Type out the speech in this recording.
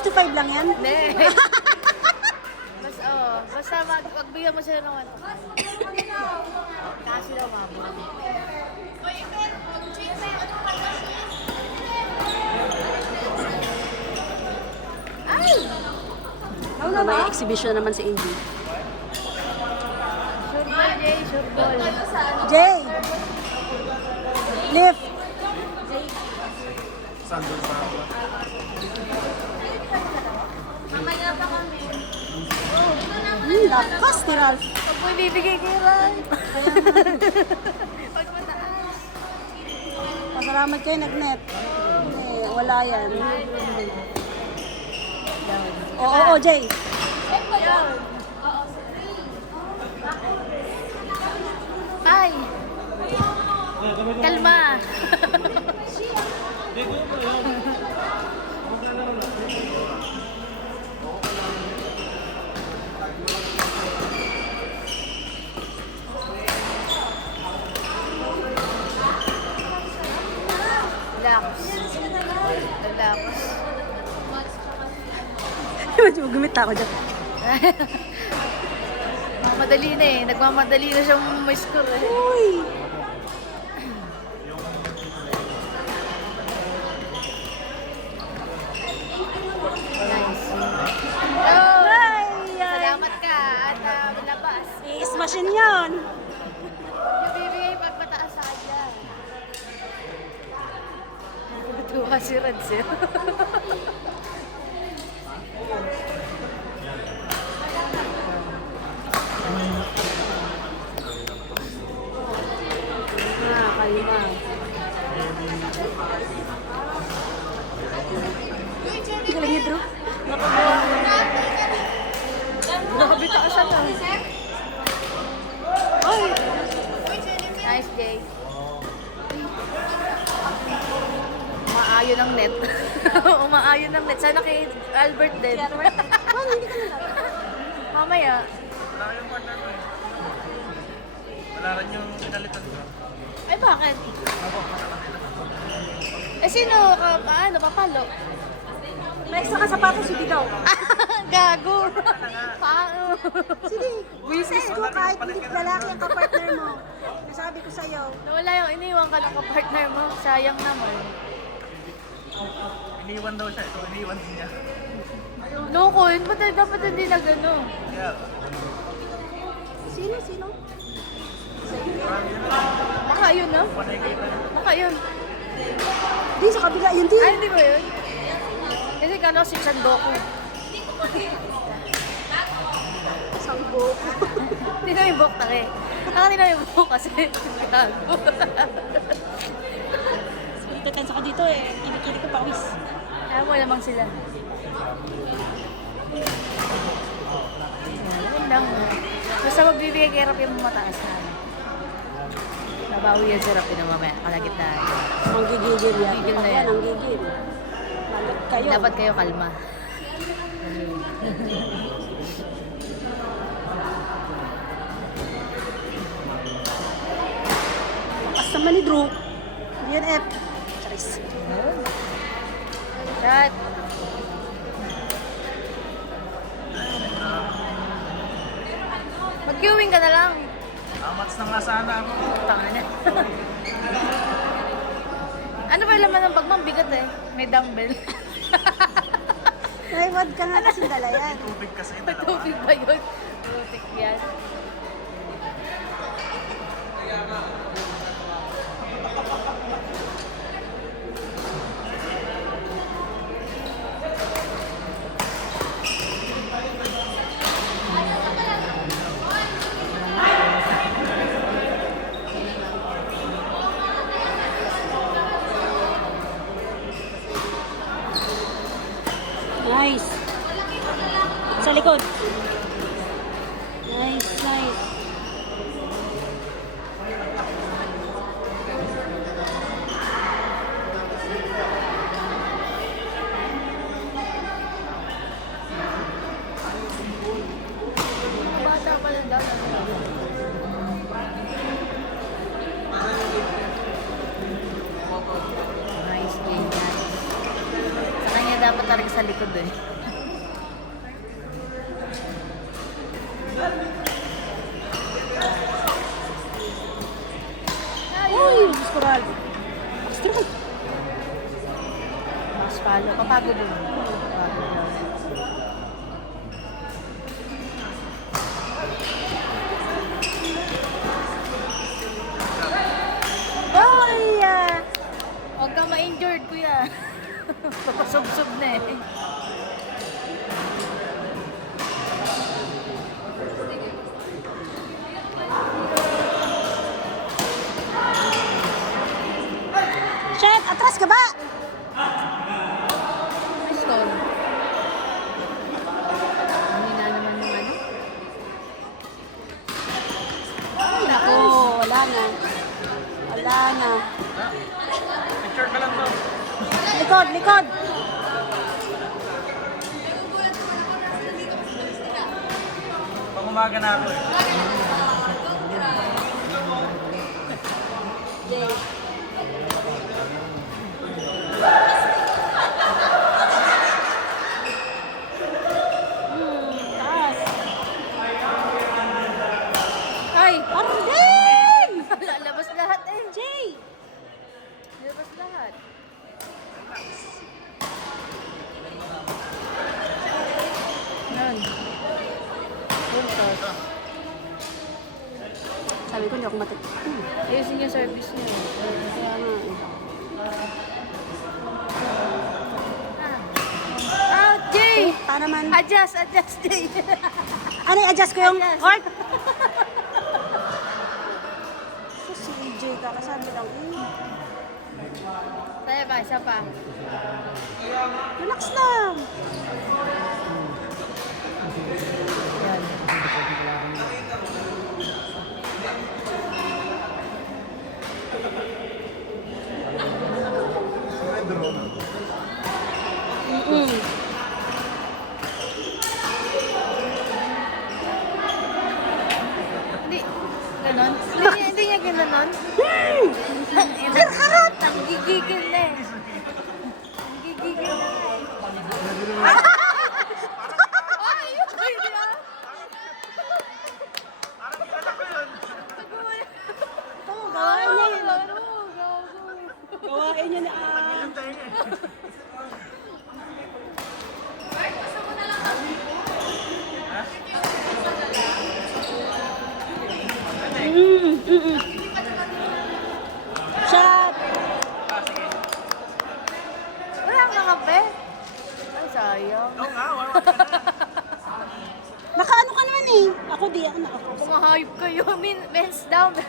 65 lang yan? Hindi. Basta magbigyan mo sila ng ano. Kasi daw mabo. Ay! May exhibition naman si Indy. Sure ball, Jay. Sure ball. Jay! Lift! Mamaya pa kami. Lakas ni Ralph. Huwag mo ibibigay kay Ran. Huwag mataas. Pasalamat kayo nag-net. Wala yan. Oo, Jay. Ay! Kalma! Relax. Relax. Medyo gumita ako dyan. Madali na eh. Nagmamadali na siyang may score eh. Uy! Nice. Ay! Salamat ka at malabas. I-smash yun. Yung bibigay pag mataas sa kanya. Tuwa si Reds eh. Kalma. Galing niya, Drew. Nakabitaasan lang. Ay! Nice, Jay. Umaayon ang net. Umaayon ang net. Sana kay Albert din. Mamaya. Wala yung partner ko eh. Wala rin yung pinalitan ko. Ay, bakit? Eh, sino ka? Paano? Papalo? May extra ka sapatos, hindi daw. Gago. Paano? Sige, business ko kahit hindi lalaki ang kapartner mo. Nasabi ko sa'yo. Nawala yung iniwan ka ng kapartner mo. Sayang naman. Iniwan daw siya. Ito, iniwan din niya. Loko, yun ba't dapat hindi na gano'n? Kaya, Sino? Baka yun, no? panay kita niya. Baka yun. Di, sa kabila, yun din. Ay, hindi ba yun? Kasi kano si Chandoku. Sanggo. Hindi na yung book na eh. Hindi na yung book kasi gago. Itatensa ka dito eh. Kinikili ko pawis. Kaya mo lamang sila. Ayun lang. Basta magbibigay kay Rapi yung mataas na. Nabawi yan si Rapi na mamaya. Kalagit na. Ang gigigil yan. Gigil na Pag yan. Ang gigil. Malit kayo. Dapat kayo kalma. Lakas naman ni Drew. DNF. Charis. Shot. Mag-queuing ka na lang. Amats na nga sana ako. Tanga na. Ano ba yung laman ng bag mo? Ang bigat eh. May dumbbell. Ay, wag ka nga kasi dala yan. Tubig kasi dalawa. Tubig ba yun? Putik yan. Nice. Sa likod. Nice. Bata pa lang daw. Nice game yan. Sa kanya dapat talaga sa likod eh. Pagod din. Pagod daw. Boy! Huwag kang ma-injured, kuya. Papasubsob na eh. Chef, atras ka ba? Nice call. Hindi na naman yung ano. Ay, naku, wala na. Wala na. Picture ka lang daw. Likod, likod. Pag umaga na ako eh. Jay. Taas. Ay! Parang din! Lalabas lahat eh. Jay! Lalabas lahat. Yan. Buntot. Sabi ko, hindi ako matik. Ayusin yung service niyo. Kaya nga eh. Out, Jay! Pa naman. Adjust, Jay. Ano, i-adjust ko yung Adjust. heart? So, si EJ kakasabi lang. Kaya ba, isa pa. Relax lang. Yan. Mm-mm. Hindi. Ganon? Hindi niya ginanon? Harap! Ang gigigil na eh. Ang gigigil na eh. Ay, yun ah. Parang kilala ko yun. Ito, gawain niya yun. Gago, gago. Gawain niya na. Yung tayo niya eh. Shot! Ah, sige. Wala kang kape? Ay, sayang. Oo nga, wala ka na. Nakaano ka naman eh. Ako di, ako na ako. Kumahayop kayo. Men's down.